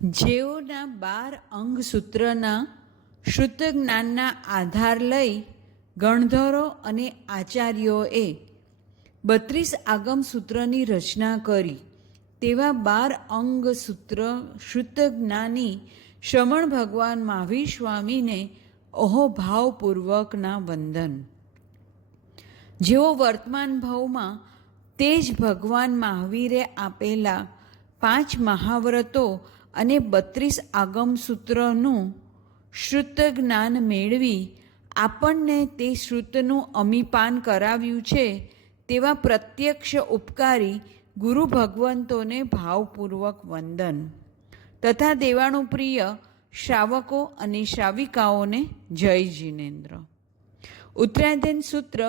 જેઓના 12 અંગસૂત્રના શુદ્ધ જ્ઞાનના આધાર લઈ ગણધરો અને આચાર્યોએ 32 આગમસૂત્રની રચના કરી તેવા 12 અંગસૂત્ર શુદ્ધ જ્ઞાની શ્રમણ ભગવાન મહાવીર સ્વામીને અહોભાવપૂર્વકના વંદન. જેઓ વર્તમાન ભાવમાં તે જ ભગવાન મહાવીરે આપેલા 5 મહાવ્રતો અને 32 આગમસૂત્રનું શ્રુત જ્ઞાન મેળવી આપણને તે શ્રુતનું અમીપાન કરાવ્યું છે તેવા પ્રત્યક્ષ ઉપકારી ગુરુ ભગવંતોને ભાવપૂર્વક વંદન તથા દેવાનુપ્રિય શ્રાવકો અને શ્રાવિકાઓને જય જિનેન્દ્ર. ઉત્તરાધ્યન સૂત્ર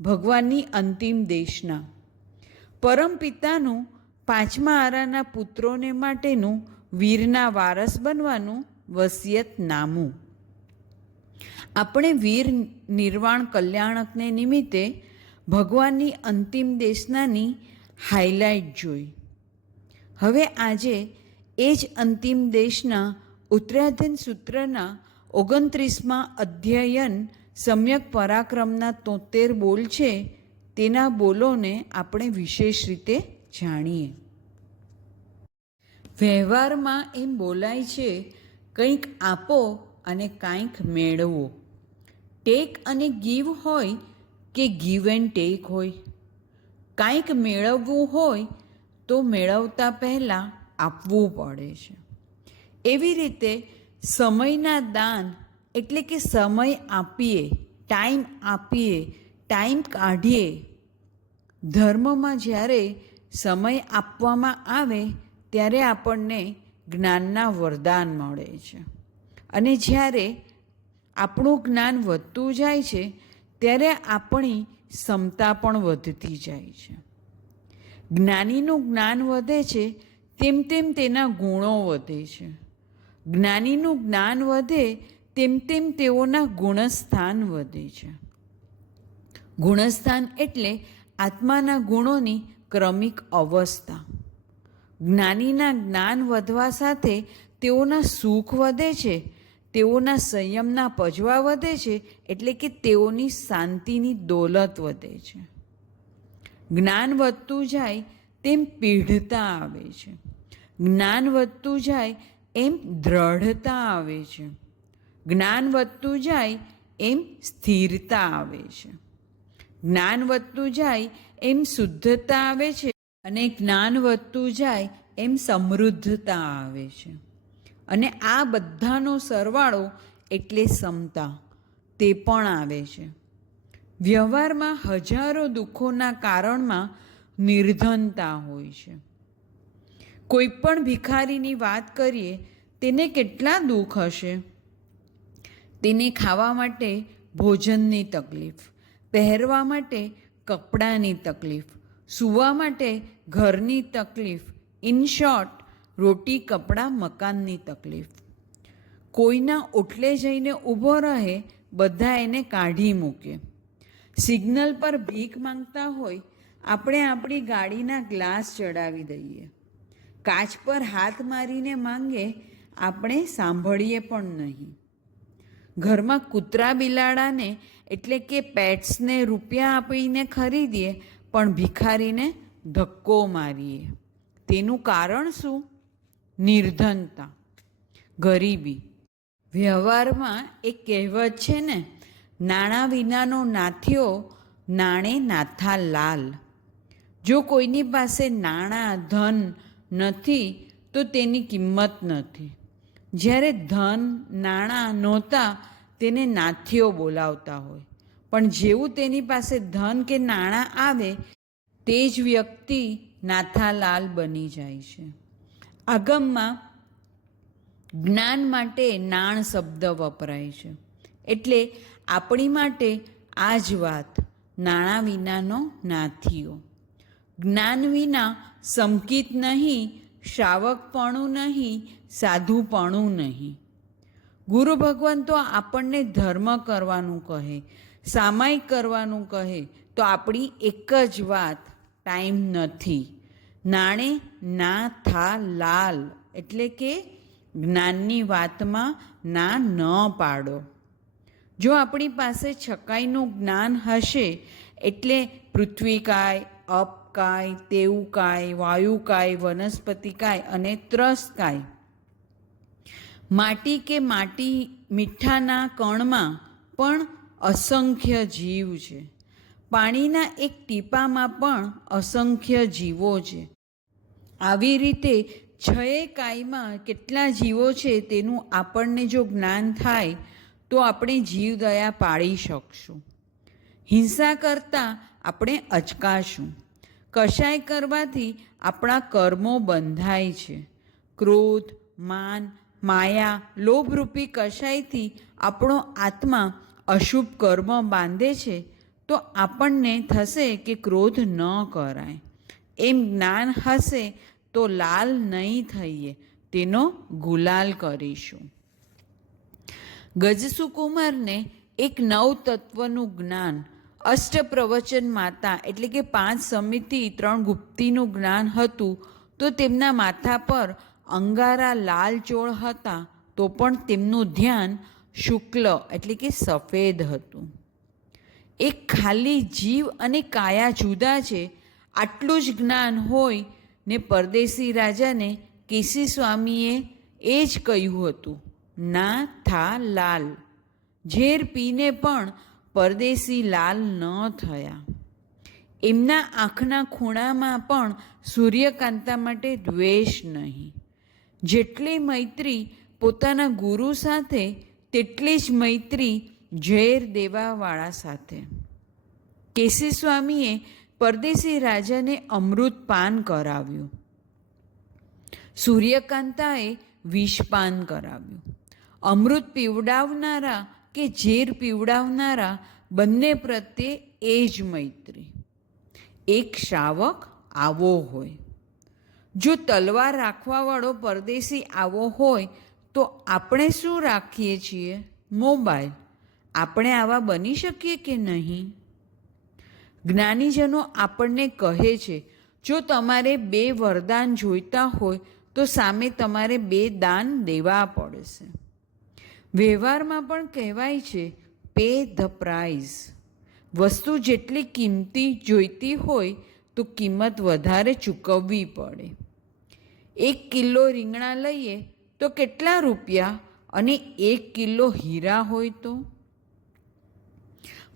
ભગવાનની અંતિમ દેશના. પરમપિતાનું 5મા આરાના પુત્રોને માટેનું વીરના વારસ બનવાનું વસિયતનામું. આપણે વીર નિર્વાણ કલ્યાણકને નિમિત્તે ભગવાનની અંતિમ દેશનાની હાઇલાઇટ જોઈ. હવે આજે એ જ અંતિમ દેશના ઉત્તરાધ્યન સૂત્રના 29મા અધ્યયન સમ્યક પરાક્રમના 73 બોલ છે તેના બોલોને આપણે વિશેષ રીતે જાણીએ. વ્યવહારમાં એમ બોલાય છે, કંઈક આપો અને કાંઈક મેળવો. ટેક અને ગીવ હોય કે ગીવ એન્ડ ટેક હોય. કાંઈક મેળવવું હોય તો મેળવતા પહેલાં આપવું પડે છે. એવી રીતે સમયના દાન એટલે કે સમય આપીએ, ટાઈમ કાઢીએ. ધર્મમાં જ્યારે સમય આપવામાં આવે ત્યારે આપણને જ્ઞાનના વરદાન મળે છે અને જ્યારે આપણું જ્ઞાન વધતું જાય છે ત્યારે આપણી ક્ષમતા પણ વધતી જાય છે. જ્ઞાનીનું જ્ઞાન વધે છે તેમ તેમ તેના ગુણો વધે છે. જ્ઞાનીનું જ્ઞાન વધે તેમ તેમ તેઓના ગુણસ્થાન વધે છે. ગુણસ્થાન એટલે આત્માના ગુણોની ક્રમિક અવસ્થા. જ્ઞાનીના જ્ઞાન વધવા સાથે તેઓના સુખ વધે છે, તેઓના સંયમના પજવા વધે છે, એટલે કે તેઓની શાંતિની દોલત વધે છે. જ્ઞાન વધતું જાય તેમ પીઢતા આવે છે. જ્ઞાન વધતું જાય એમ દ્રઢતા આવે છે. જ્ઞાન વધતું જાય એમ સ્થિરતા આવે છે. જ્ઞાન વધતું જાય એમ શુદ્ધતા આવે છે અને જ્ઞાન વધતું જાય એમ સમૃદ્ધતા આવે છે. અને આ બધાનો સરવાળો એટલે સમતા, તે પણ આવે છે. વ્યવહારમાં હજારો દુઃખોના કારણમાં નિર્ધનતા હોય છે. કોઈ પણ ભિખારીની વાત કરીએ, તેને કેટલા દુઃખ હશે. તેને ખાવા માટે ભોજનની તકલીફ, પહેરવા માટે કપડાની તકલીફ, સૂવા માટે ઘરની તકલીફ, ઇન શોર્ટ રોટી કપડાં મકાનની તકલીફ. કોઈના ઓટલે જઈને ઊભો રહે, બધા એને કાઢી મૂકે. સિગ્નલ પર ભીખ માંગતા હોય, આપણે આપણી ગાડીના ગ્લાસ ચડાવી દઈએ. કાચ પર હાથ મારીને માંગે, આપણે સાંભળીએ પણ નહીં. ઘરમાં કૂતરા બિલાડાને એટલે કે પેટ્સને રૂપિયા આપીને ખરીદીએ, પણ ભિખારીને ધક્કો મારીએ. તેનું કારણ શું? નિર્ધનતા, ગરીબી. વ્યવહારમાં એક કહેવત છે ને, નાણાં વિનાનો નાથ્યો નાણે નાથા લાલ. જો કોઈની પાસે નાણાં ધન નથી તો તેની કિંમત નથી. જ્યારે ધન નાણાં નહોતા તેને નાથ્યો બોલાવતા હોય, પણ જેવું તેની પાસે ધન કે નાણાં આવે તે જ વ્યક્તિ નાથાલાલ બની જાય છે. આગમમાં જ્ઞાન માટે નાણ શબ્દ વપરાય છે, એટલે આપણી માટે આ જ વાત, નાણાં વિનાનો નાથીઓ. જ્ઞાન વિના સમકિત નહીં, શ્રાવકપણું નહીં, સાધુપણું નહીં. ગુરુ ભગવંતો આપણને ધર્મ કરવાનું કહે, સામાયિક કરવાનું કહે તો આપણી એક જ વાત, ટાઈમ નથી. નાણે ના થા લાલ એટલે કે જ્ઞાનની વાતમાં ના ન પાડો. જો આપણી પાસે છકાઈનું જ્ઞાન હશે એટલે પૃથ્વીકાય, અપકાય, તેવુકાય, વાયુકાય, વનસ્પતિકાય અને ત્રસકાય, માટી કે મીઠાના કણમાં પણ અસંખ્ય જીવ છે. પાણીના એક ટીપામાં પણ અસંખ્ય જીવો છે. આવી રીતે છએ કાયમાં કેટલા જીવો છે તેનું આપણને જો જ્ઞાન થાય તો આપણે જીવદયા પાળી શકશું. હિંસા કરતાં આપણે અચકાશું. કશાય કરવાથી આપણા કર્મો બંધાય છે. ક્રોધ, માન, માયા, લોભરૂપી કશાયથી આપણો આત્મા અશુભ કર્મ બાંધે છે તો આપણને થશે કે ક્રોધ ન કરાય. એમ જ્ઞાન હશે તો લાલ નહીં થઈએ, તેનો ગુલાલ કરીશું. ગજસુકુમારને એક નવતત્વનું જ્ઞાન, અષ્ટપ્રવચન માતા એટલે કે 5 સમિતિ 3 ગુપ્તીનું જ્ઞાન હતું તો તેમના માથા પર અંગારા લાલ ચોળ હતા તો પણ તેમનું ધ્યાન શુક્લ એટલે કે સફેદ હતું. એક ખાલી જીવ અને કાયા જુદા છે આટલું જ જ્ઞાન હોય ને પરદેશી રાજાને કેસી સ્વામીએ એ જ કહ્યું હતું, ના થા લાલ. ઝેર પીને પણ પરદેશી લાલ ન થયા. એમના આંખના ખૂણામાં પણ સૂર્યકાંતા માટે દ્વેષ નહીં. જેટલી મૈત્રી પોતાના ગુરુ સાથે તેટલી જ મૈત્રી ઝેર દેવાવાળા સાથે. કેસી સ્વામીએ પરદેશી રાજાને અમૃત પાન કરાવ્યું. સૂર્યકાંતાએ વિષપાન કરાવ્યું. અમૃત પીવડાવનારા કે ઝેર પીવડાવનારા બંને પ્રત્યે એ જ મૈત્રી. એક શ્રાવક આવો હોય. જો તલવાર રાખવાવાળો પરદેશી આવો હોય તો આપણે શું રાખીએ છીએ? મોબાઈલ. આપણે આવા બની શકીએ કે નહીં? જ્ઞાનીજનો આપણને કહે છે, જો તમારે 2 વરદાન જોઈતા હોય તો સામે તમારે 2 દાન દેવા પડશે. વ્યવહારમાં પણ કહેવાય છે, પે ધ પ્રાઇઝ. વસ્તુ જેટલી કિંમતી જોઈતી હોય તો કિંમત વધારે ચૂકવવી પડે. 1 કિલો રીંગણા લઈએ તો કેટલા રૂપિયા? અને 1 કિલો હીરા હોય તો?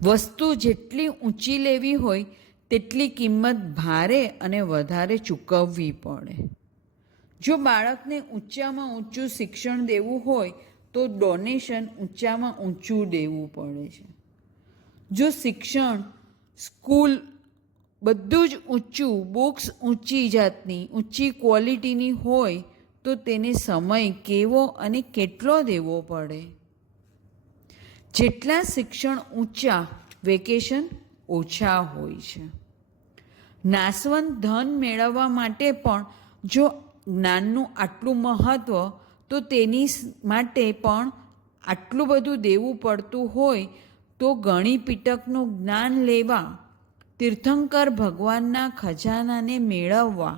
વસ્તુ જેટલી ઊંચી લેવી હોય તેટલી કિંમત ભારે અને વધારે ચૂકવવી પડે. જો બાળકને ઊંચામાં ઊંચું શિક્ષણ દેવું હોય તો ડોનેશન ઊંચામાં ઊંચું દેવું પડે છે. જો શિક્ષણ, સ્કૂલ બધું જ ઊંચું, બુક્સ ઊંચી જાતની, ઊંચી ક્વોલિટીની હોય તો તેને સમય કેવો અને કેટલો દેવો પડે? જેટલા શિક્ષણ ઊંચા, વેકેશન ઓછા હોય છે. નાશવંત ધન મેળવવા માટે પણ જો જ્ઞાનનું આટલું મહત્ત્વ તો તેની માટે પણ આટલું બધું દેવું પડતું હોય તો ગણી પીટકનું જ્ઞાન લેવા, તીર્થંકર ભગવાનના ખજાનાને મેળવવા,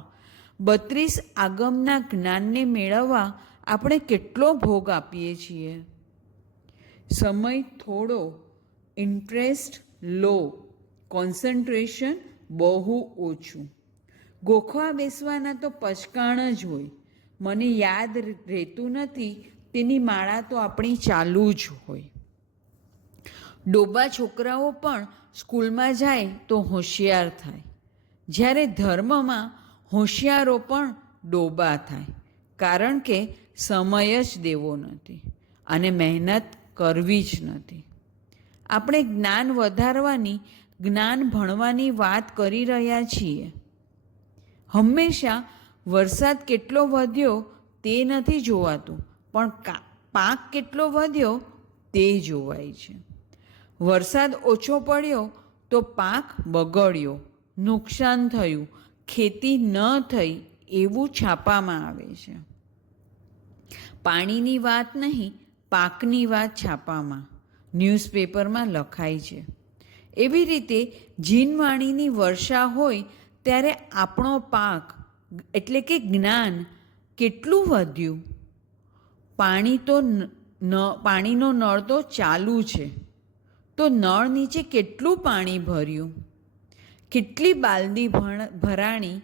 32 આગમના જ્ઞાનને મેળવવા આપણે કેટલો ભોગ આપીએ છીએ. સમય થોડો, ઇન્ટરેસ્ટ લો, કોન્સન્ટ્રેશન બહુ ઓછું. ગોખવા બેસવાના તો પચકાણ જ હોય. મને યાદ રહેતું નથી તેની માળા તો આપણી ચાલુ જ હોય. ડોબા છોકરાઓ પણ સ્કૂલમાં જાય તો હોશિયાર થાય, જ્યારે ધર્મમાં હોશિયારો પણ ડોબા થાય. કારણ કે સમય જ દેવો નથી અને મહેનત કરવી જ નથી. આપણે જ્ઞાન વધારવાની, જ્ઞાન ભણવાની વાત કરી રહ્યા છીએ. હંમેશા વરસાદ કેટલો વધ્યો તે નથી જોવાતું, પણ પાક કેટલો વધ્યો તે જોવાય છે. વરસાદ ઓછો પડ્યો તો પાક બગડ્યો, નુકસાન થયું, ખેતી ન થઈ એવું છાપામાં આવે છે. પાણીની વાત નહીં, પાકની વાત છાપામાં, ન્યૂઝપેપરમાં લખાય છે. એવી રીતે જીનવાણીની વર્ષા હોય ત્યારે આપણો પાક એટલે કે જ્ઞાન કેટલું વધ્યું. પાણીનો નળ તો ચાલુ છે, તો નળ નીચે કેટલું પાણી ભર્યું, કેટલી બાલદી ભરાણી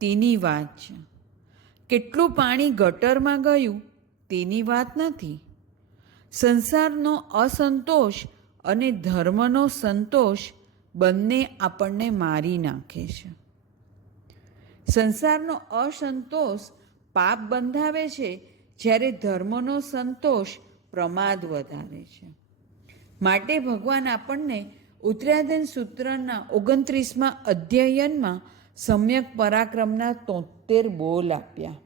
તેની વાત છે. કેટલું પાણી ગટરમાં ગયું તેની વાત નથી. સંસારનો અસંતોષ અને ધર્મનો સંતોષ બંને આપણને મારી નાખે છે. સંસારનો અસંતોષ પાપ બંધાવે છે, જ્યારે ધર્મનો સંતોષ પ્રમાદ વધારે છે. માટે ભગવાન આપણને ઉત્તરાધન સૂત્રના 29મા અધ્યયનમાં સમ્યક પરાક્રમના 73 બોલ આપ્યા.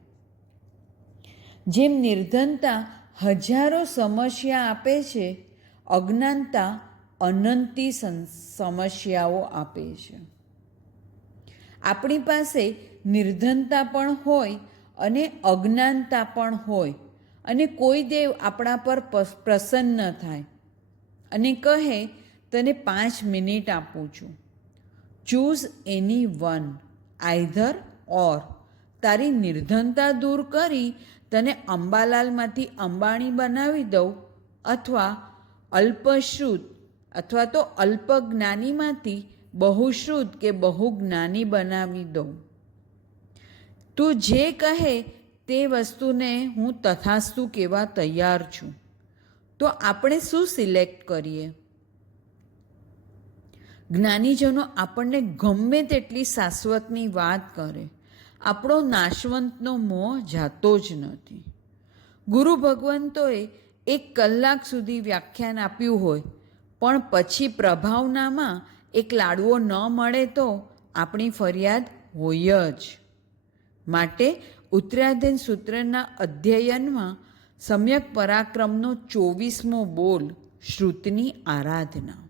જેમ નિર્ધનતા હજારો સમસ્યા આપે છે, અજ્ઞાનતા અનંતી સમસ્યાઓ આપે છે. આપણી પાસે નિર્ધનતા પણ હોય અને અજ્ઞાનતા પણ હોય, અને કોઈ દેવ આપણા પર પ્રસન્ન થાય અને કહે, તને 5 મિનિટ આપું છું, ચૂઝ એની વન, આઈધર ઓર. તારી નિર્ધનતા દૂર કરી તને અંબાલાલમાંથી અંબાણી બનાવી દઉં, અથવા અલ્પશ્રુત અથવા તો અલ્પજ્ઞાનીમાંથી બહુશ્રુત કે બહુજ્ઞાની બનાવી દઉં. તું જે કહે તે વસ્તુને હું તથાસ્તુ કહેવા તૈયાર છું. તો આપણે શું સિલેક્ટ કરીએ? જ્ઞાનીજનો આપણને ગમે તેટલી શાશ્વતની વાત કરે, આપણો નાશવંતનો મોહ જાતો જ નથી. ગુરુ ભગવંતોએ 1 કલાક સુધી વ્યાખ્યાન આપ્યું હોય, પણ પછી પ્રભાવનામાં એક લાડવો ન મળે તો આપણી ફરિયાદ હોય જ. માટે ઉત્તરાધન સૂત્રના અધ્યયનમાં સમ્યક પરાક્રમનો 24મો બોલ, શ્રુતની આરાધના.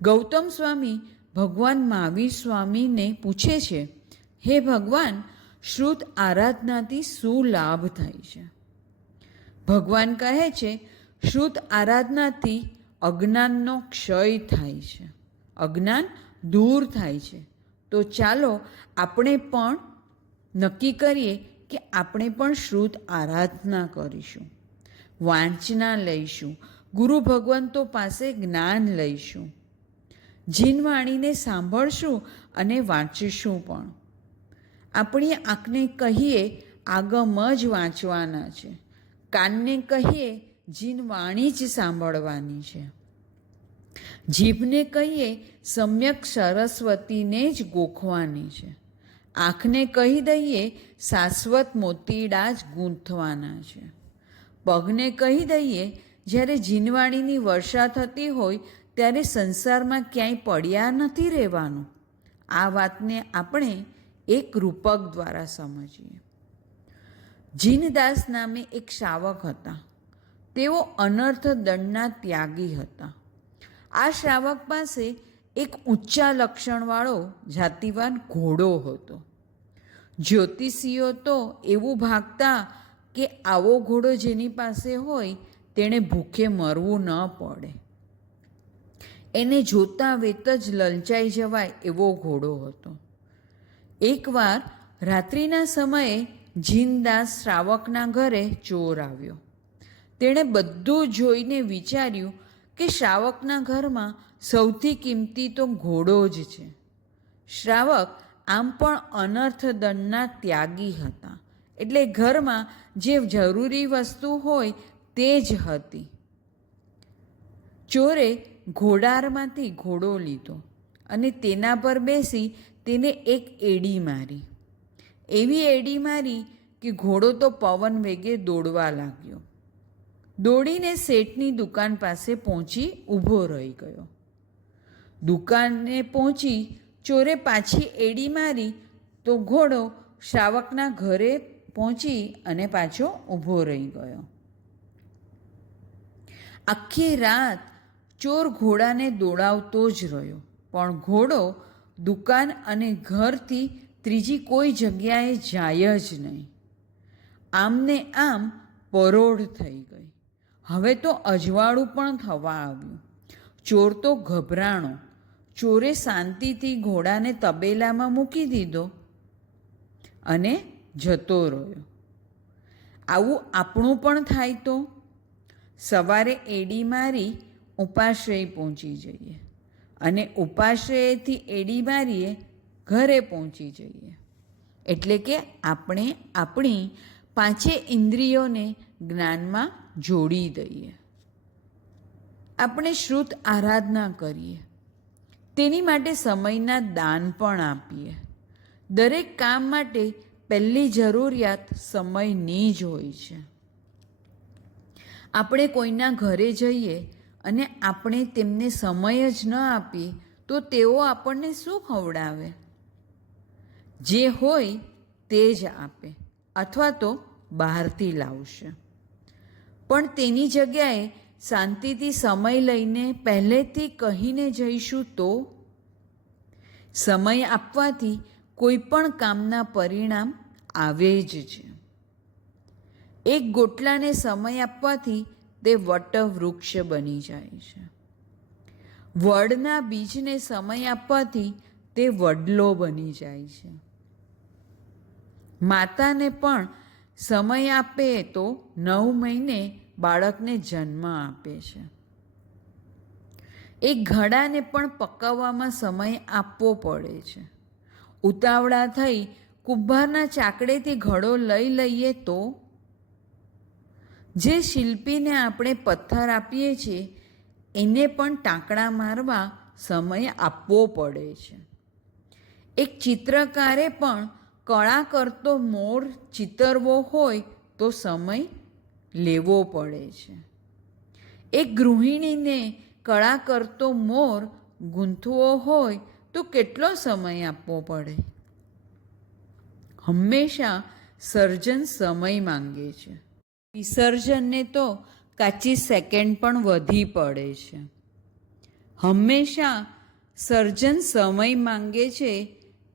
ગૌતમ સ્વામી ભગવાન મહાવીર સ્વામીને પૂછે છે, હે ભગવાન, શ્રુત આરાધનાથી શું લાભ થાય છે? ભગવાન કહે છે, શ્રુત આરાધનાથી અજ્ઞાનનો ક્ષય થાય છે, અજ્ઞાન દૂર થાય છે. તો ચાલો આપણે પણ નક્કી કરીએ કે આપણે પણ શ્રુત આરાધના કરીશું, વાંચના લઈશું, ગુરુ ભગવંતો પાસે જ્ઞાન લઈશું, જીનવાણીને સાંભળશું અને વાંચીશું પણ. આપણી આંખને કહીએ આગમ જ વાંચવાના છે, કાનને કહીએ જીનવાણી જ સાંભળવાની છે, જીભને કહીએ સમ્યક સરસ્વતીને જ ગોખવાની છે, આંખને કહી દઈએ શાશ્વત મોતીડા જ ગૂંથવાના છે, પગને કહી દઈએ જ્યારે જીનવાણીની વર્ષા થતી હોય ત્યારે સંસારમાં ક્યાંય પડ્યા નથી રહેવાનું. આ વાતને આપણે એક રૂપક દ્વારા સમજીએ. જીનદાસ નામે એક શ્રાવક હતા. તેઓ અનર્થ દંડના ત્યાગી હતા. આ શ્રાવક પાસે એક ઊંચા લક્ષણવાળો જાતિવાન ઘોડો હતો. જ્યોતિષીઓ તો એવું ભાગતા કે આવો ઘોડો જેની પાસે હોય તેણે ભૂખે મરવું ન પડે. એને જોતા વેત જ લલચાઈ જવાય એવો ઘોડો હતો. એકવાર રાત્રિના સમયે જીનદાસ શ્રાવકના ઘરે ચોર આવ્યો. તેણે બધું જોઈને વિચાર્યું કે શ્રાવકના ઘરમાં સૌથી કિંમતી તો ઘોડો જ છે. શ્રાવક આમ પણ અનર્થ દંડના ત્યાગી હતા, એટલે ઘરમાં જે જરૂરી વસ્તુ હોય તે જ હતી. ચોરે ઘોડારમાંથી ઘોડો લીધો અને તેના પર બેસી તેને એક એડી મારી. એવી એડી મારી કે ઘોડો તો પવન વેગે દોડવા લાગ્યો. દોડીને શેઠની દુકાન પાસે પહોંચી ઊભો રહી ગયો. દુકાને પહોંચી ચોરે પાછી એડી મારી તો ઘોડો શ્રાવકના ઘરે પહોંચી અને પાછો ઊભો રહી ગયો. આખી રાત ચોર ઘોડાને દોડાવતો જ રહ્યો, પણ ઘોડો દુકાન અને ઘરથી ત્રીજી કોઈ જગ્યાએ જાય જ નહીં. આમને આમ પરોઢ થઈ ગઈ. હવે તો અજવાળું પણ થવા આવ્યું. ચોર તો ગભરાણો. ચોરે શાંતિથી ઘોડાને તબેલામાં મૂકી દીધો અને જતો રહ્યો. આવું આપણું પણ થાય તો સવારે એડી મારી ઉપાશ્રય પહોંચી જઈએ અને ઉપાશ્રયથી એડી મારીએ ઘરે પહોંચી જઈએ. એટલે કે આપણે આપણી પાંચે ઇન્દ્રિયોને જ્ઞાનમાં જોડી દઈએ. આપણે શ્રુત આરાધના કરીએ, તેની માટે સમયના દાન પણ આપીએ. દરેક કામ માટે પહેલી જરૂરિયાત સમયની જ હોય છે. આપણે કોઈના ઘરે જઈએ અને આપણે તેમને સમય જ ન આપીએ તો તેઓ આપણને શું ખવડાવે? જે હોય તે જ આપે અથવા તો બહારથી લાવશે. પણ તેની જગ્યાએ શાંતિથી સમય લઈને પહેલેથી કહીને જઈશું તો સમય આપવાથી કોઈ પણ કામના પરિણામ આવે જ છે. એક ગોટલાને સમય આપવાથી તે વટવૃક્ષ બની જાય છે. વડના બીજને સમય આપવાથી તે વડલો બની જાય છે. માતાને પણ સમય આપે તો 9 મહિને બાળકને જન્મ આપે છે. એક ઘડાને પણ પકાવવામાં સમય આપવો પડે છે. ઉતાવળા થઈ કુંભારના ચાકડેથી ઘડો લઈ લઈએ તો જે શિલ્પીને આપણે પથ્થર આપીએ છીએ એને પણ ટાંકણા મારવા સમય આપવો પડે છે. એક ચિત્રકારે પણ કળા કરતો મોર ચિતરવો હોય તો સમય લેવો પડે છે. એક ગૃહિણીને કળા કરતો મોર ગૂંથવો હોય તો કેટલો સમય આપવો પડે? હંમેશા સર્જન સમય માંગે છે. વિસર્જનને તો કાચી સેકન્ડ પણ વધી પડે છે. હંમેશા સર્જન સમય માંગે છે,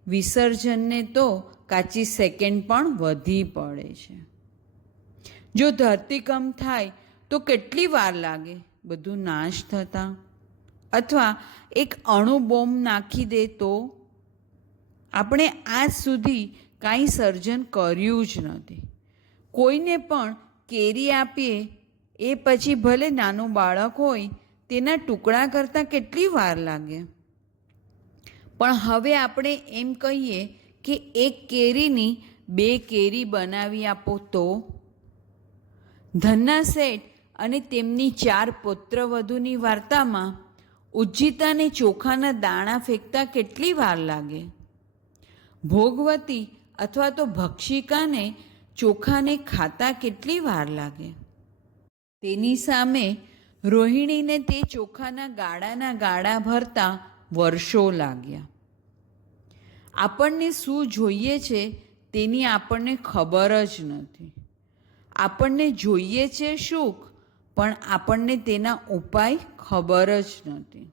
વિસર્જનને તો કાચી સેકન્ડ પણ વધી પડે છે. જો ધરતીકંપ થાય તો કેટલી વાર લાગે બધું નાશ થતાં? અથવા એક અણુ બોમ્બ નાખી દે તો? આપણે આજ સુધી કાંઈ સર્જન કર્યું જ નથી. કોઈને પણ કેરી આપીએ એ પછી ભલે નાનું બાળક હોય તેના ટુકડા કરતાં કેટલી વાર લાગે? પણ હવે આપણે એમ કહીએ કે એક કેરીની 2 કેરી બનાવી આપો તો? ધન્ના શેઠ અને તેમની 4 પુત્રવધૂની વાર્તામાં ઉજ્જિતાને ચોખાના દાણા ફેંકતા કેટલી વાર લાગે? ભોગવતી અથવા તો ભક્ષિકાને ચોખાને ખાતા કેટલી વાર લાગે? તેની સામે રોહિણીને તે ચોખાના ગાડા ભરતા વર્ષો લાગ્યા. આપણને શું જોઈએ છે તેની આપણને ખબર જ નથી. આપણને જોઈએ છે સુખ, પણ આપણને તેના ઉપાય ખબર જ નથી.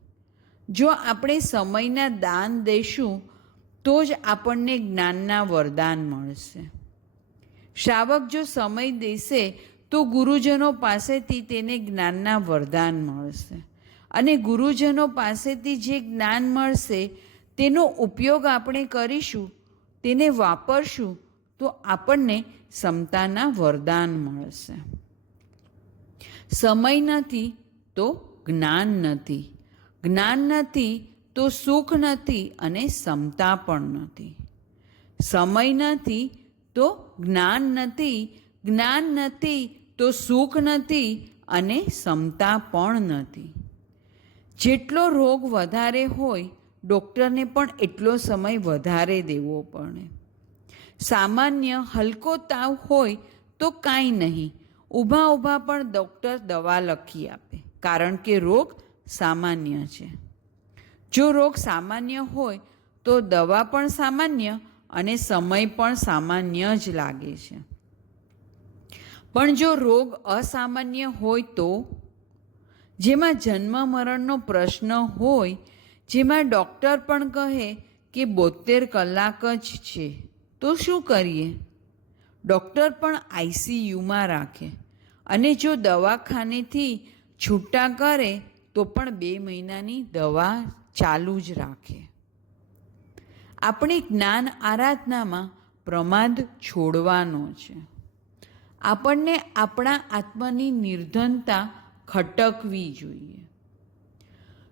જો આપણે સમયના દાન દઈશું તો જ આપણને જ્ઞાનના વરદાન મળશે. શ્રાવક જો સમય દેશે તો ગુરુજનો પાસેથી તેને જ્ઞાનના વરદાન મળશે. અને ગુરુજનો પાસેથી જે જ્ઞાન મળશે તેનો ઉપયોગ આપણે કરીશું, તેને વાપરશું તો આપણને સમતાના વરદાન મળશે. સમય નથી તો જ્ઞાન નથી, જ્ઞાન નથી તો સુખ નથી અને સમતા પણ નથી. સમય નથી તો જ્ઞાન નથી, જ્ઞાન નથી તો સુખ નથી અને સમતા પણ નથી. જેટલો રોગ વધારે હોય ડૉક્ટરને પણ એટલો સમય વધારે દેવો પડે. સામાન્ય હલકો તાવ હોય તો કાંઈ નહીં, ઊભા પણ ડૉક્ટર દવા લખી આપે, કારણ કે રોગ સામાન્ય છે. જો રોગ સામાન્ય હોય તો દવા પણ સામાન્ય અને સમય પણ સામાન્ય જ લાગે છે. પણ જો રોગ અસામાન્ય હોય તો, જેમાં જન્મ મરણનો પ્રશ્ન હોય, જેમાં ડૉક્ટર પણ કહે કે 72 કલાક જ છે, તો શું કરીએ? ડૉક્ટર પણ ICUમાં રાખે અને જો દવાખાનેથી છૂટા કરે તો પણ 2 મહિનાની દવા ચાલુ જ રાખે. આપણે જ્ઞાન આરાધનામાં પ્રમાદ છોડવાનો છે. આપણને આપણા આત્માની નિર્ધનતા ખટકવી જોઈએ.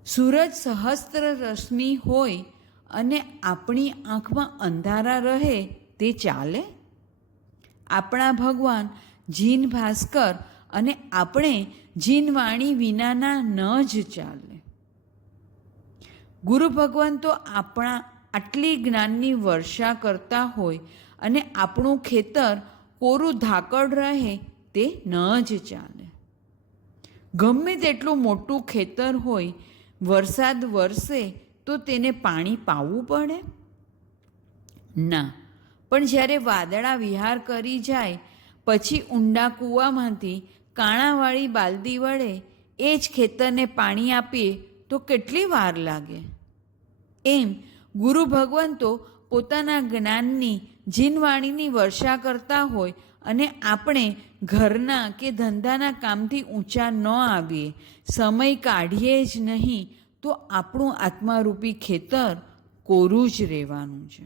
સૂરજ સહસ્ત્ર રશ્મિ હોય અને આપણી આંખમાં અંધારા રહે તે ચાલે? આપણા ભગવાન જીન ભાસ્કર અને આપણે જીનવાણી વિનાના ન જ ચાલે. ગુરુ ભગવાન તો આપણા આટલી જ્ઞાનની વર્ષા કરતા હોય અને આપણું ખેતર કોરું ધાકડ રહે તે ન જ ચાલે. ગમે તેટલું મોટું ખેતર હોય, વરસાદ વરસે તો તેને પાણી પાવું પડે? ના, પણ જ્યારે વાદળા વિહાર કરી જાય પછી ઊંડા કૂવામાંથી કાણાવાળી બાલદી વડે એ જ ખેતરને પાણી આપીએ તો કેટલી વાર લાગે? એમ ગુરુ ભગવાન તો પોતાના જ્ઞાનની જીનવાણીની વર્ષા કરતા હોય અને આપણે ઘરના કે ધંધાના કામથી ઊંચા ન આવીએ, સમય કાઢીએ જ નહીં તો આપણું આત્મારૂપી ખેતર કોરું જ રહેવાનું છે.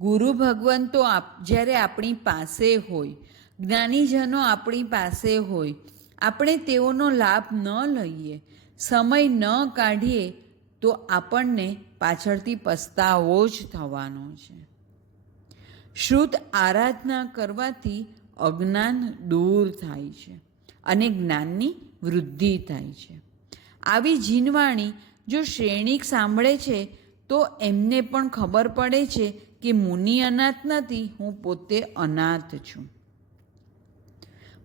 ગુરુ ભગવાન તો જ્યારે આપણી પાસે હોય, જ્ઞાનીજનો આપણી પાસે હોય, આપણે તેઓનો લાભ ન લઈએ, સમય ન કાઢીએ તો આપણને પાછળથી પસ્તાવો જ થવાનો છે. શુદ્ધ આરાધના કરવાથી અજ્ઞાન દૂર થાય છે અને જ્ઞાનની વૃદ્ધિ થાય છે. આવી જીનવાણી જો શ્રેણીક સાંભળે છે તો એમને પણ ખબર પડે છે કે મુનિ અનાથ નથી, હું પોતે અનાથ છું.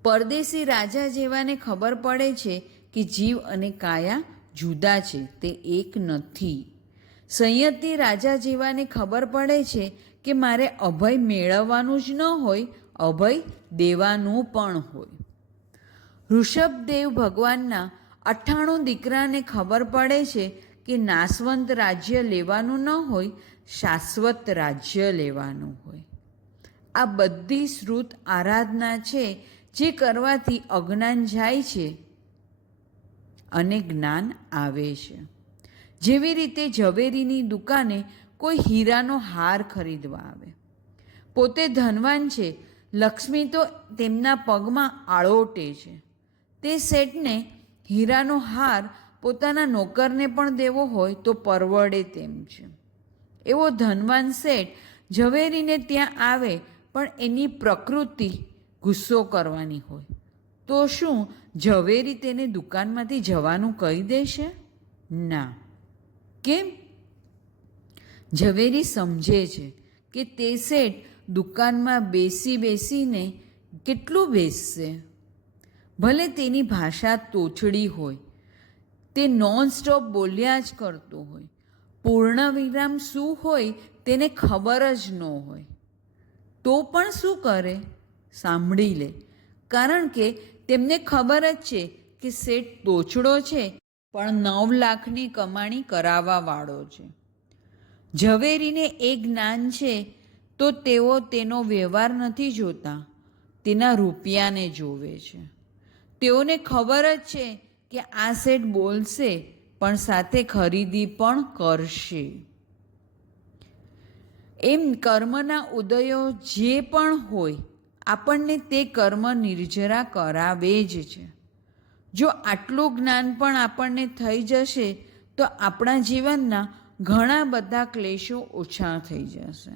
પરદેશી રાજા જેવાને ખબર પડે છે કે જીવ અને કાયા જુદા છે, તે એક નથી. સંયતી રાજા જેવાને ખબર પડે છે કે મારે અભય મેળવવાનું જ ન હોય, અભય દેવાનું પણ હોય. ઋષભદેવ ભગવાનના 98 દીકરાને ખબર પડે છે કે નાશવંત રાજ્ય લેવાનું ન હોય, શાશ્વત રાજ્ય લેવાનું હોય. આ બધી શ્રુત આરાધના છે જે કરવાથી અજ્ઞાન જાય છે અને જ્ઞાન આવે છે. જેવી રીતે ઝવેરીની દુકાને કોઈ હીરાનો હાર ખરીદવા આવે. પોતે ધનવાન છે, લક્ષ્મી તો તેમના પગમાં આળોટે છે. તે શેઠને હીરાનો હાર પોતાના નોકરને પણ દેવો હોય તો પરવડે તેમ છે. એવો ધનવાન શેઠ ઝવેરીને ત્યાં આવે પણ એની પ્રકૃતિ ગુસ્સો કરવાની હોય તો શું ઝવેરી તેને દુકાનમાંથી જવાનું કહી દેશે? ના. કેમ? ઝવેરી સમજે છે કે તે શેઠ દુકાનમાં બેસીને કેટલું બેસશે. ભલે તેની ભાષા તોછડી હોય, તે નોનસ્ટોપ બોલ્યા જ કરતો હોય, પૂર્ણ વિરામ શું હોય તેને ખબર જ ન હોય, તો પણ શું કરે? સાંભળી લે. કારણ કે તેમને ખબર જ છે કે શેઠ તોછડો છે પણ 9 લાખની કમાણી કરાવવાવાળો છે. ઝવેરીને એ જ્ઞાન છે તો તેઓ તેનો વ્યવહાર નથી જોતા, તેના રૂપિયાને જોવે છે. તેઓને ખબર જ છે કે આ શેઠ બોલશે પણ સાથે ખરીદી પણ કરશે. એમ કર્મના ઉદયો જે પણ હોય, આપણને તે કર્મ નિર્જરા કરાવે જ છે. જો આટલું જ્ઞાન પણ આપણને થઈ જશે તો આપણા જીવનના ઘણા બધા ક્લેશો ઓછા થઈ જશે.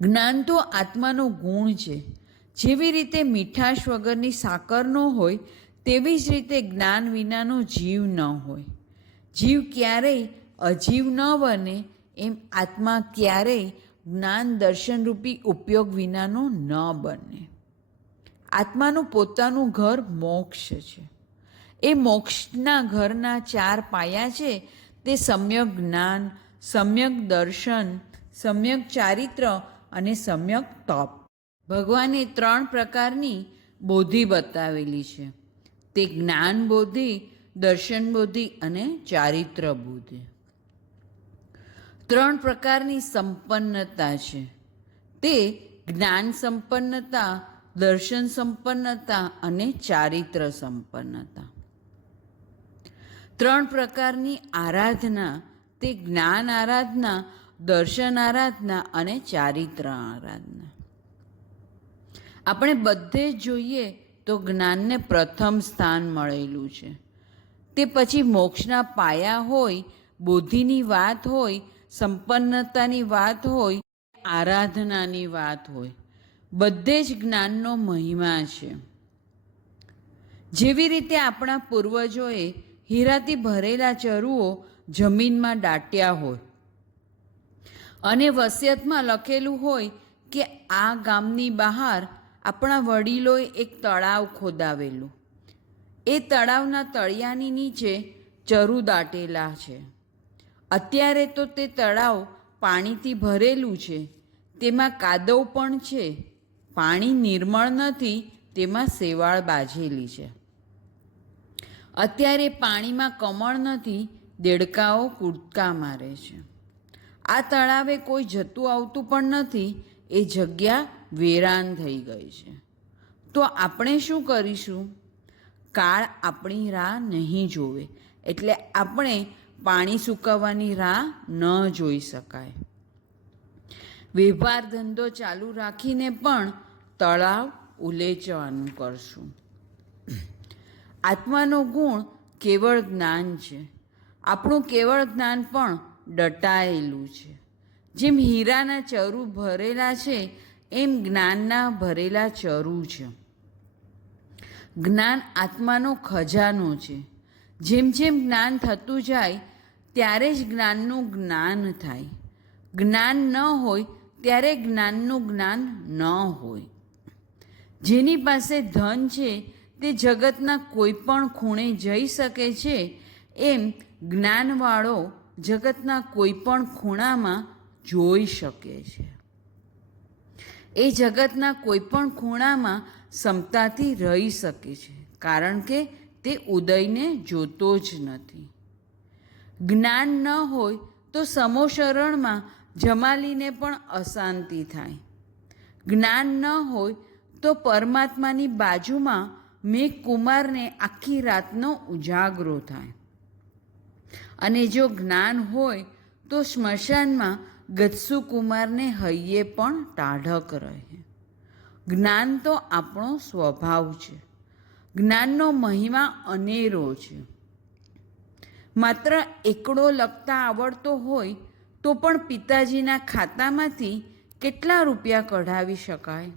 જ્ઞાન તો આત્માનો ગુણ છે. જેવી રીતે મીઠાશ વગરની સાકર ન હોય તેવી જ રીતે જ્ઞાન વિનાનો જીવ ન હોય. જીવ ક્યારેય અજીવ ન બને એમ આત્મા ક્યારેય જ્ઞાન દર્શનરૂપી ઉપયોગ વિનાનો ન બને. આત્માનું પોતાનું ઘર મોક્ષ છે. એ મોક્ષના ઘરના 4 પાયા છે. તે સમ્યક જ્ઞાન, સમ્યક દર્શન, સમ્યક ચારિત્ર અને સમ્યક તપ. ભગવાને 3 પ્રકારની બોધિ બતાવેલી છે. તે જ્ઞાન બોધિ, દર્શન બોધિ અને ચારિત્ર બોધિ. 3 પ્રકારની સંપન્નતા છે. તે જ્ઞાન સંપન્નતા, દર્શન સંપન્નતા અને ચારિત્ર સંપન્નતા. 3 પ્રકારની આરાધના, તે જ્ઞાન આરાધના, દર્શન આરાધના અને ચારિત્ર આરાધના. આપણે બધે જ જોઈએ તો જ્ઞાનને પ્રથમ સ્થાન મળેલું છે. તે પછી મોક્ષના પાયા હોય, બોધિની વાત હોય, સંપન્નતાની વાત હોય, આરાધનાની વાત હોય, બધે જ જ્ઞાનનો મહિમા છે. જેવી રીતે આપણા પૂર્વજોએ હીરાથી ભરેલા ચરુઓ જમીનમાં દાટ્યા હોય અને વસિયતમાં લખેલું હોય કે આ ગામની બહાર આપણા વડીલોએ એક તળાવ ખોદાવેલું, એ તળાવના તળિયાની નીચે ચરુ દાટેલા છે. અત્યારે તો તે તળાવ પાણીથી ભરેલું છે, તેમાં કાદવ પણ છે, પાણી નિર્મળ નથી, તેમાં શેવાળ બાજેલી છે. અત્યારે પાણીમાં કમળ નથી, દેડકાઓ કૂદકા મારે છે. આ તળાવે કોઈ જતું આવતું પણ નથી, એ જગ્યા વેરાન થઈ ગઈ છે. તો આપણે શું કરીશું? કાળ આપણી રાહ નહીં જોવે, એટલે આપણે પાણી સૂકવવાની રાહ ન જોઈ શકાય. વેપાર ધંધો ચાલુ રાખીને પણ તળાવ ઉલેચવાનું કરશું. આત્માનો ગુણ કેવળ જ્ઞાન છે. આપણું કેવળ જ્ઞાન પણ દટાયેલું છે. જેમ હીરાના ચરુ ભરેલા છે, એમ જ્ઞાનના ભરેલા ચરુ છે. જ્ઞાન આત્માનો ખજાનો છે. જેમ જેમ જ્ઞાન થતું જાય ત્યારે જ જ્ઞાનનું જ્ઞાન થાય. જ્ઞાન ન હોય ત્યારે જ્ઞાનનું જ્ઞાન ન હોય. જેની પાસે ધન છે તે જગતના કોઈ પણ ખૂણે જઈ શકે છે, એમ જ્ઞાનવાળો જગતના કોઈ પણ ખૂણામાં જોઈ શકે છે. એ જગતના કોઈ પણ ખૂણામાં ક્ષમતાથી રહી શકે છે, કારણ કે તે ઉદયને જોતો જ નથી. જ્ઞાન ન હોય તો સમોશરણમાં જમાલીને પણ અશાંતિ થાય. જ્ઞાન ન હોય તો પરમાત્માની બાજુમાં મેઘકુમારને આખી રાતનો ઉજાગરો થાય. અને જો જ્ઞાન હોય તો સ્મશાનમાં ગત્સુકુમારને હૈયે પણ ટાઢક રહે. જ્ઞાન તો આપણો સ્વભાવ છે. જ્ઞાનનો મહિમા અનેરો છે. માત્ર એકડો લખતા આવડતો હોય તો પણ પિતાજીના ખાતામાંથી કેટલા રૂપિયા કઢાવી શકાય?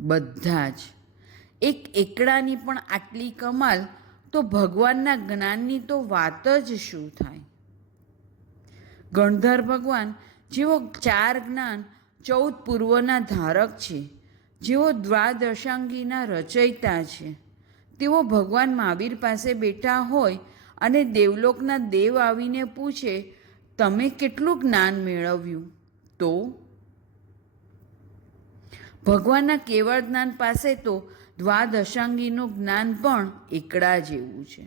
બધા જ. એક એકડાની પણ આટલી કમાલ તો ભગવાનના જ્ઞાનની તો વાત જ શું થાય? ગણધર ભગવાન જેઓ 4 જ્ઞાન 14 પૂર્વના ધારક છે, જેઓ દ્વાદશાંગીના રચયિતા છે, તેઓ ભગવાન મહાવીર પાસે બેઠા હોય અને દેવલોકના દેવ આવીને પૂછે, તમે કેટલું જ્ઞાન મેળવ્યું? તો ભગવાનના કેવળ જ્ઞાન પાસે તો દ્વાદશાંગીનું જ્ઞાન પણ એકડા જેવું છે.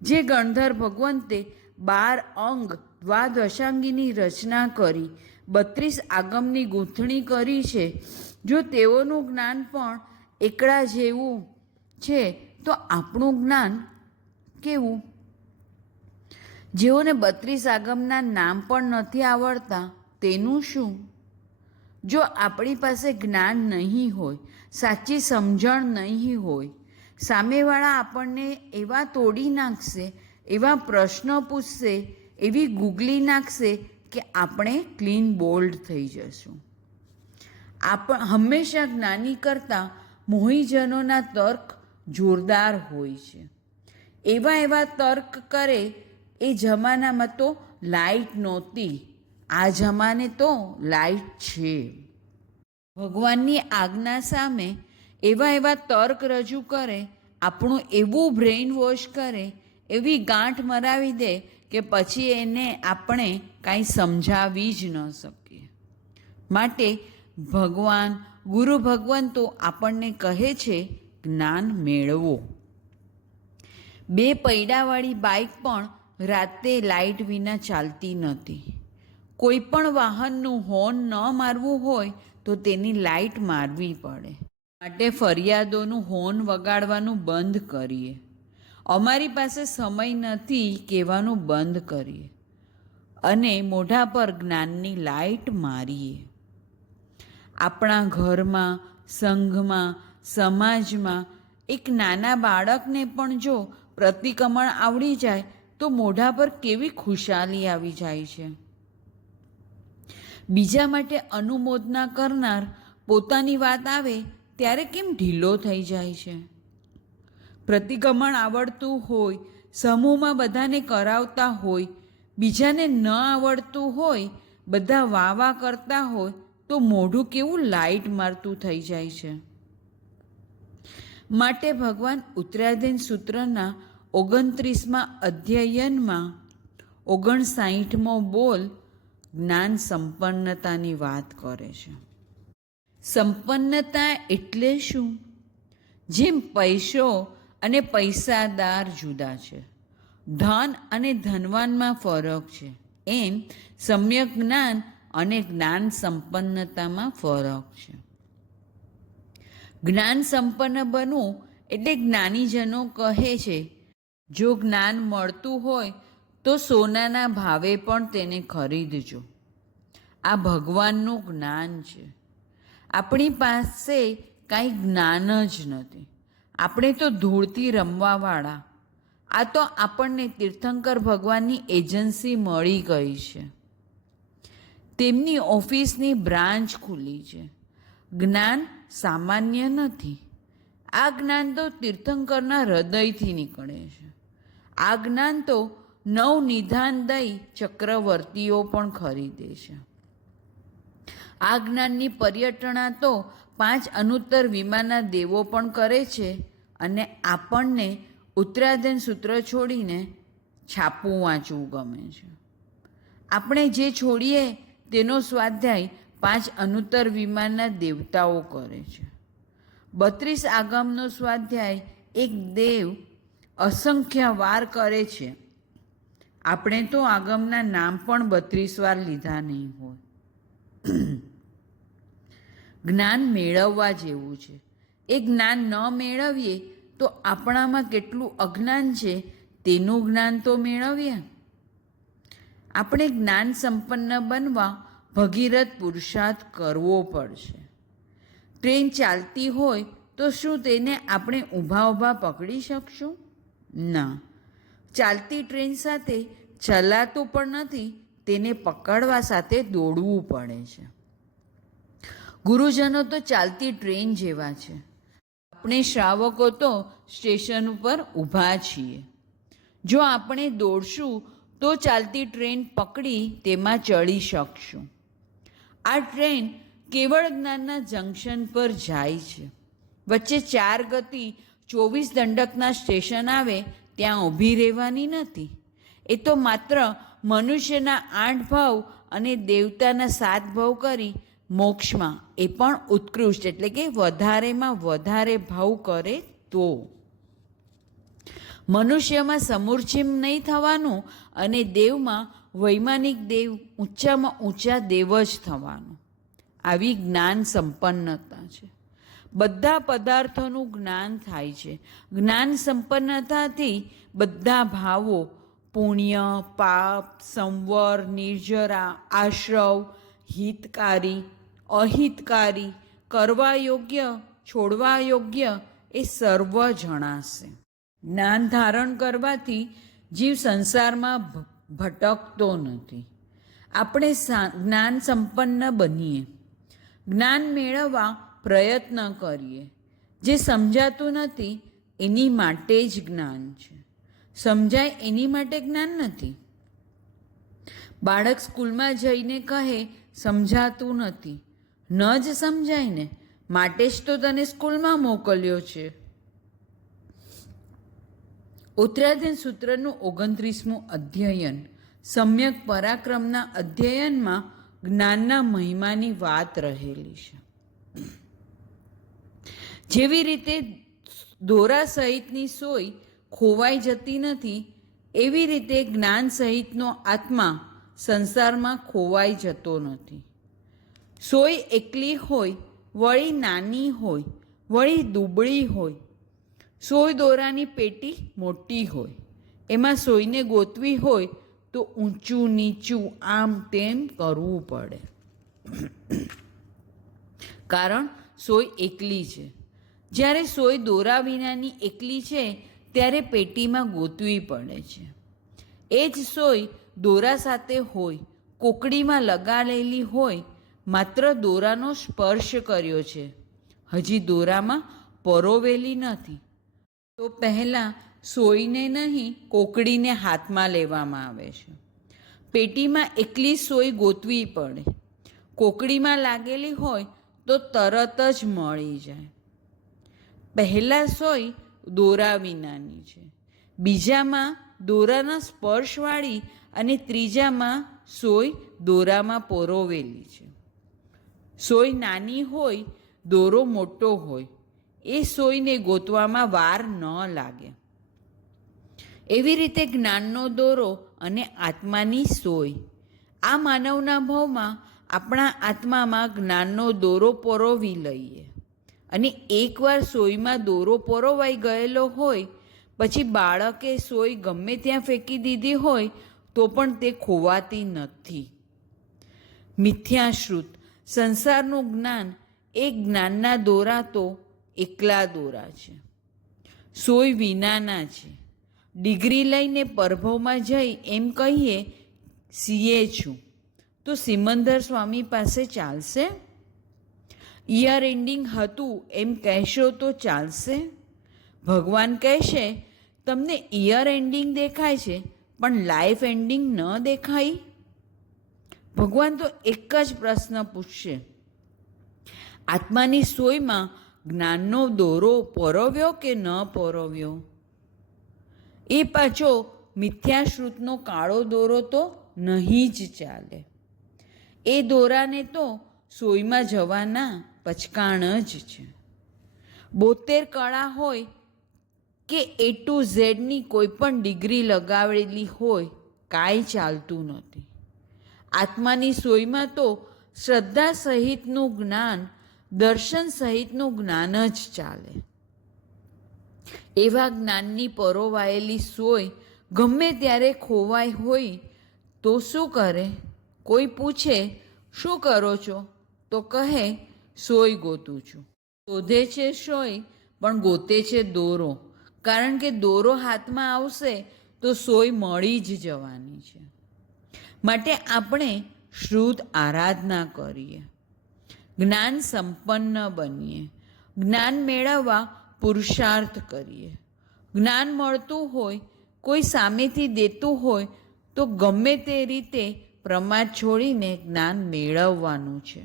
જે ગણધર ભગવંતે 12 અંગ દ્વાદશાંગીની રચના કરી 32 આગમની ગૂંથણી કરી છે, જો તેઓનું જ્ઞાન પણ એકડા જેવું છે તો આપણું જ્ઞાન કેવું? જેઓને 32 આગમના નામ પણ નથી આવડતા તેનું શું? જો આપણી પાસે જ્ઞાન નહીં હોય, સાચી સમજણ નહીં હોય, સામેવાળા આપણને એવા તોડી નાખશે, એવા પ્રશ્નો પૂછશે, એવી ગૂગલી નાખશે કે આપણે ક્લીન બોલ્ડ થઈ જશું. હંમેશા જ્ઞાની કરતાં મોહીજનોના તર્ક જોરદાર હોય છે. એવા એવા તર્ક કરે. એ જમાનામાં તો લાઇટ નહોતી, આ જમાને તો લાઇટ છે. ભગવાનની આજ્ઞા સામે એવા એવા તર્ક રજૂ કરે, આપણું એવું બ્રેઇન વોશ કરે, એવી ગાંઠ મરાવી દે કે પછી એને આપણે કાંઈ સમજાવી જ ન શકીએ. માટે ભગવાન ગુરુ ભગવંતો આપણને કહે છે જ્ઞાન મેળવો. 2 પૈડાવાળી બાઇક પણ રાતે લાઇટ વિના ચાલતી નથી. કોઈ પણ વાહનનું હોર્ન ન મારવું હોય તો તેની લાઇટ મારવી પડે. માટે ફરિયાદોનું હોર્ન વગાડવાનું બંધ કરીએ. અમારી પાસે સમય નથી કહેવાનું બંધ કરીએ અને મોઢા પર જ્ઞાનની લાઇટ મારીએ. આપણા ઘરમાં, સંઘમાં, સમાજમાં એક નાના બાળકને પણ જો પ્રતિક્રમણ આવડી જાય તો મોઢા પર કેવી ખુશાલી આવી જાય છે. બીજા માટે અનુમોદના કરનાર પોતાની વાત આવે ત્યારે કેમ ઢીલો થઈ જાય છે? પ્રતિક્રમણ આવડતું હોય, સમૂહમાં બધાને કરાવતા હોય, બીજાને ન આવડતું હોય, બધા વાહ વાહ કરતા હોય તો મોઢું કેવું લાઇટ મારતું થઈ જાય છે. માટે ભગવાન ઉત્તરાધીન સૂત્રના 29મા અધ્યયનમાં 59મો બોલ જ્ઞાન સંપન્નતાની વાત કરે છે. સંપન્નતા એટલે શું? જેમ પૈસો અને પૈસાદાર જુદા છે, ધન અને ધનવાનમાં ફરક છે, એમ સમ્યક જ્ઞાન અને જ્ઞાન સંપન્નતામાં ફરક છે. જ્ઞાન સંપન્ન બનવું એટલે જ્ઞાનીજનો કહે છે, જો જ્ઞાન મળતું હોય તો સોનાના ભાવે પણ તેને ખરીદજો. આ ભગવાનનું જ્ઞાન છે. આપણી પાસે કાંઈ જ્ઞાન જ નથી. આપણે તો ધૂળથી રમવાવાળા. આ તો આપણને તીર્થંકર ભગવાનની એજન્સી મળી ગઈ છે. તેમની ઓફિસની બ્રાન્ચ ખુલી છે. જ્ઞાન સામાન્ય નથી. આ જ્ઞાન તો તીર્થંકરના હૃદયથી નીકળે છે. આ જ્ઞાન તો નવનિધાન દઈ ચક્રવર્તીઓ પણ ખરીદે છે. આ જ્ઞાનની પર્યટના તો 5 અનુત્તર વિમાના દેવો પણ કરે છે અને આપણને ઉત્તરાધીન સૂત્ર છોડીને છાપું વાંચવું ગમે છે. આપણે જે છોડીએ તેનો સ્વાધ્યાય 5 અનુત્તર વિમાનના દેવતાઓ કરે છે. 32 આગમનો સ્વાધ્યાય એક દેવ અસંખ્ય વાર કરે છે. આપણે તો આગમના નામ પણ 32 વાર લીધા નહીં હોય. જ્ઞાન મેળવવા જેવું છે. એ જ્ઞાન ન મેળવીએ તો આપણામાં કેટલું અજ્ઞાન છે તેનું જ્ઞાન તો મેળવીએ. આપણે જ્ઞાન સંપન્ન બનવા ભગીરથ પુરુષાર્થ કરવો પડશે. ટ્રેન ચાલતી હોય તો શું તેને આપણે ઊભા ઊભા પકડી શકશું? ના. ચાલતી ટ્રેન સાથે ચલાતું પણ નથી, તેને પકડવા સાથે દોડવું પડે છે. ગુરુજનો તો ચાલતી ટ્રેન જેવા છે. આપણે શ્રાવકો તો સ્ટેશન ઉપર ઊભા છીએ. જો આપણે દોડશું તો ચાલતી ટ્રેન પકડી તેમાં ચડી શકશું. આ ટ્રેન કેવળ જ્ઞાનના જંકશન પર જાય છે. વચ્ચે 4 ગતિ 24 દંડકના સ્ટેશન આવે ત્યાં ઊભી રહેવાની નથી. એ તો માત્ર મનુષ્યના 8 ભાવ અને દેવતાના 7 ભાવ કરી મોક્ષમાં, એ પણ ઉત્કૃષ્ટ એટલે કે વધારેમાં વધારે ભાવ કરે તો. મનુષ્યમાં સમૂર્છિમ નહીં થવાનું અને દેવમાં વૈમાનિક દેવ, ઊંચામાં ઊંચા દેવ જ થવાનું. આવી જ્ઞાન સંપન્નતા છે. બધા પદાર્થોનું જ્ઞાન થાય છે. જ્ઞાન સંપન્નતાથી બધા ભાવો પુણ્ય, પાપ, સંવર, નિર્જરા, આશ્રવ, હિતકારી, અહિતકારી, કરવા યોગ્ય, છોડવા યોગ્ય એ સર્વ જણાશે. જ્ઞાન ધારણ કરવાથી જીવ સંસારમાં ભટકતો નથી. આપણે જ્ઞાન સંપન્ન બનીએ, જ્ઞાન મેળવવા પ્રયત્ન કરીએ. જે સમજાતું નથી એની માટે જ જ્ઞાન છે. સમજાય એની માટે જ્ઞાન નથી. બાળક સ્કૂલમાં જઈને કહે સમજાતું નથી, ન જ સમજાય ને, માટે જ તો તને સ્કૂલમાં મોકલ્યો છે. ઉત્તરાધીન સૂત્રનું 29મું અધ્યયન સમ્યક પરાક્રમના અધ્યયનમાં જ્ઞાનના મહિમાની વાત રહેલી છે. જેવી રીતે દોરા સહિતની સોય ખોવાઈ જતી નથી, એવી રીતે જ્ઞાન સહિતનો આત્મા સંસારમાં ખોવાઈ જતો નથી. સોય એકલી હોય, વળી નાની હોય, વળી દુબળી હોય. સોય દોરાની પેટી મોટી હોય, એમાં સોયને ગોતવી હોય તો ઊંચું નીચું આમ તેમ કરવું પડે. કારણ સોય એકલી છે. જ્યારે સોય દોરા વિનાની એકલી છે ત્યારે પેટીમાં ગોતવી પડે છે. એ જ સોય દોરા સાથે હોય, કોકડીમાં લગાડેલી હોય, માત્ર દોરાનો સ્પર્શ કર્યો છે, હજી દોરામાં પરોવેલી નથી, તો પહેલાં સોયને નહીં કોકડીને હાથમાં લેવામાં આવે છે. પેટીમાં એકલી સોય ગોતવી પડે. કોકડીમાં લાગેલી હોય તો તરત જ મળી જાય. પહેલાં સોય દોરા વિનાની છે, બીજામાં દોરાના સ્પર્શવાળી અને ત્રીજામાં સોય દોરામાં પરોવેલી છે. સોય નાની હોય, દોરો મોટો હોય, એ સોયને ગોતવામાં વાર ન લાગે. એવી રીતે જ્ઞાનનો દોરો અને આત્માની સોય. આ માનવના ભાવમાં આપણા આત્મામાં જ્ઞાનનો દોરો પરોવી લઈએ અને એકવાર સોયમાં દોરો પરોવાઈ ગયેલો હોય પછી બાળકે સોય ગમે ત્યાં ફેંકી દીધી હોય તો પણ તે ખોવાતી નથી. મિથ્યાશ્રુત સંસારનું જ્ઞાન એ જ્ઞાનના દોરા તો એકલા દોરા છે, સોય વિનાના છે. ડિગ્રી લઈને પરભવમાં જઈ એમ કહીએ સીએ છું તો સિમંદર સ્વામી પાસે ચાલશે? ઇયર એન્ડિંગ હતું એમ કહેશો તો ચાલશે? ભગવાન કહેશે તમને ઇયર એન્ડિંગ દેખાય છે પણ લાઈફ એન્ડિંગ ન દેખાય? ભગવાન તો એક જ પ્રશ્ન પૂછશે, આત્માની સોયમાં જ્ઞાનનો દોરો પરોવ્યો કે ન પરોવ્યો? એ પાછો મિથ્યાશ્રુતનો કાળો દોરો તો નહીં જ ચાલે. એ દોરાને તો સોયમાં જવાના પચકાણ જ છે. 72 કળા હોય કે A to Zની કોઈ પણ ડિગ્રી લગાવેલી હોય, કાંઈ ચાલતું નથી. આત્માની સોયમાં તો શ્રદ્ધા સહિતનું જ્ઞાન, દર્શન સહિતનું જ્ઞાન જ ચાલે. એવા જ્ઞાનની પરોવાયેલી સોય ગમે ત્યારે ખોવાઈ હોય તો શું કરે? કોઈ પૂછે શું કરો છો તો કહે સોય ગોતું છું. શોધે છે સોય પણ ગોતે છે દોરો, કારણ કે દોરો હાથમાં આવશે તો સોય મળી જ જવાની છે. માટે આપણે શુદ્ધ આરાધના કરીએ, જ્ઞાન સંપન્ન બનીએ, જ્ઞાન મેળવવા પુરુષાર્થ કરીએ. જ્ઞાન મળતું હોય, કોઈ સામેથી દેતું હોય તો ગમે તે રીતે પ્રમાદ છોડીને જ્ઞાન મેળવવાનું છે.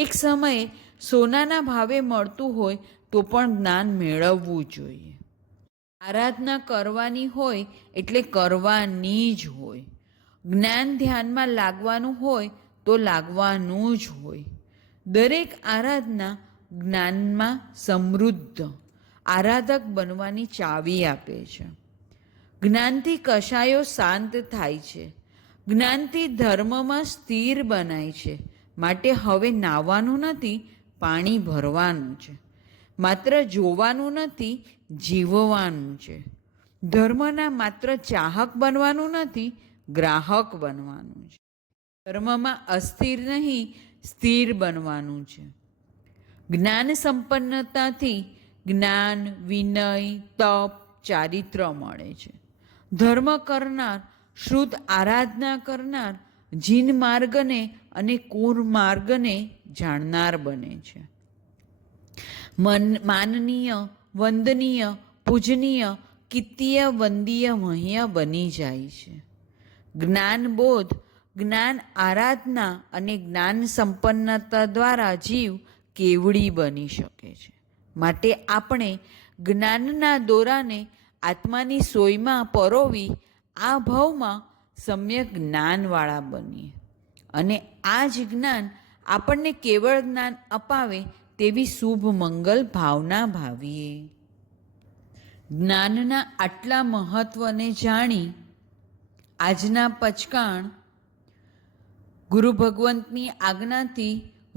એક સમયે સોનાના ભાવે મળતું હોય તો પણ જ્ઞાન મેળવવું જોઈએ. આરાધના કરવાની હોય એટલે કરવાની જ હોય. જ્ઞાન ધ્યાનમાં લાગવાનું હોય તો લાગવાનું જ હોય. દરેક આરાધના જ્ઞાનમાં સમૃદ્ધ આરાધક બનવાની ચાવી આપે છે. જ્ઞાનથી કશાયો શાંત થાય છે, જ્ઞાનથી ધર્મમાં સ્થિર બનાય છે. માટે હવે નાહવાનું નથી, પાણી ભરવાનું છે. માત્ર જોવાનું નથી, જીવવાનું છે. ધર્મના માત્ર ચાહક બનવાનું નથી, ગ્રાહક બનવાનું છે. ધર્મમાં અસ્થિર નહીં, સ્થિર બનવાનું છે. જ્ઞાન સંપન્નતાથી જ્ઞાન, વિનય, તપ, ચારિત્ર મળે છે. ધર્મ કરનાર, શુદ્ધ આરાધના કરનાર જીન માર્ગને અને કુર માર્ગને જાણનાર બને છે. માનનીય, વંદનીય, પૂજનીય, કિત્તીય, વંદીય, મહ્ય બની જાય છે. જ્ઞાનબોધ, જ્ઞાન આરાધના અને જ્ઞાન સંપન્નતા દ્વારા જીવ કેવડી બની શકે છે. માટે આપણે જ્ઞાનના દોરાને આત્માની સોયમાં પરોવી આ ભાવમાં સમ્યક જ્ઞાનવાળા બનીએ અને આ જ જ્ઞાન આપણને કેવળ જ્ઞાન અપાવે તેવી શુભ મંગલ ભાવના ભાવીએ. જ્ઞાનના આટલા મહત્વને જાણી આજના પચકાણ ગુરુ ભગવંતની આજ્ઞાથી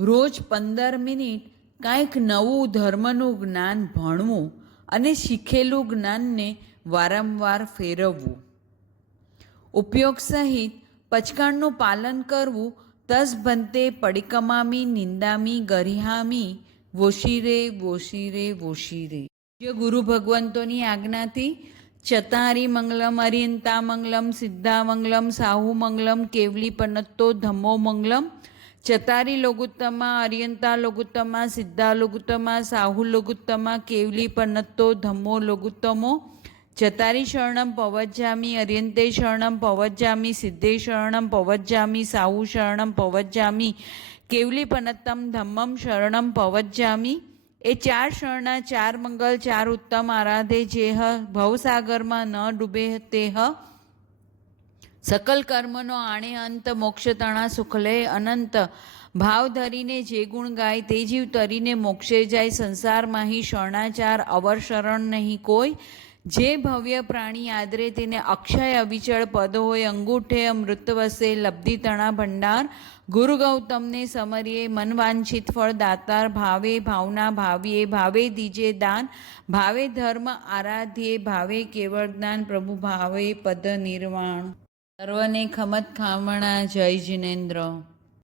રોજ 15 મિનિટ કાંઈક નવું ધર્મનું જ્ઞાન ભણવું અને શીખેલું જ્ઞાનને વારંવાર ફેરવવું. ઉપયોગ સહિત પચકાણનું પાલન કરવું. તસ ભંતે પડિકમામી નિંદામી ગરિહામી વોશીરે વોશીરે વોશીરે. જે ગુરુ ભગવંતોની આજ્ઞાથી ચતારી મંગલમ, અરિયંતા મંગલમ, સિદ્ધા મંગલમ, સાહુ મંગલમ, કેવલી પનત્તો ધમ્મો મંગલમ. ચતારી લોગુત્તમા, અરિયંતા લોગુત્તમા, સિદ્ધા લોગુત્તમા, સાહુ લોગુત્તમા, કેવલી પનત્તો ધમ્મો લોગુત્તમો. ચતારી શરણમ પવજ્જામિ, અરિયંતે શરણમ પવજ્જામિ, સિદ્ધે શરણમ પવજ્જામિ, સાહુ શરણમ પવજ્જામિ, કેવલી પનત્તમ ધમ્મમ શરણમ પવજ્જામિ. એ ચાર શરણા, ચાર મંગલ, ચાર ઉત્તમ આરાધે જેહ, ભવસાગરમાં ન ડૂબે તેહ. સકલ કર્મનો આણે અંત, મોક્ષ તણા સુખલે અનંત. ભાવ ધરીને જે ગુણ ગાય, તે જીવ તરીને મોક્ષે જાય. સંસારમાં હિ શરણાચાર, અવર શરણ નહીં કોઈ. જે ભવ્ય પ્રાણી આદરે, તેને અક્ષય અવિચળ પદ હોય. અંગૂઠે અમૃત વસે, લબ્ધિ તણા ભંડાર. ગુરુ ગૌતમને સમરીએ, મન વાંછિત ફળ દાતાર. ભાવે ભાવના ભાવીએ, ભાવે દીજે દાન. ભાવે ધર્મ આરાધ્યે, ભાવે કેવળ જ્ઞાન. પ્રભુ ભાવે પદ નિર્વાણ. સર્વને ખમત ખામણા. જય જિનેન્દ્ર.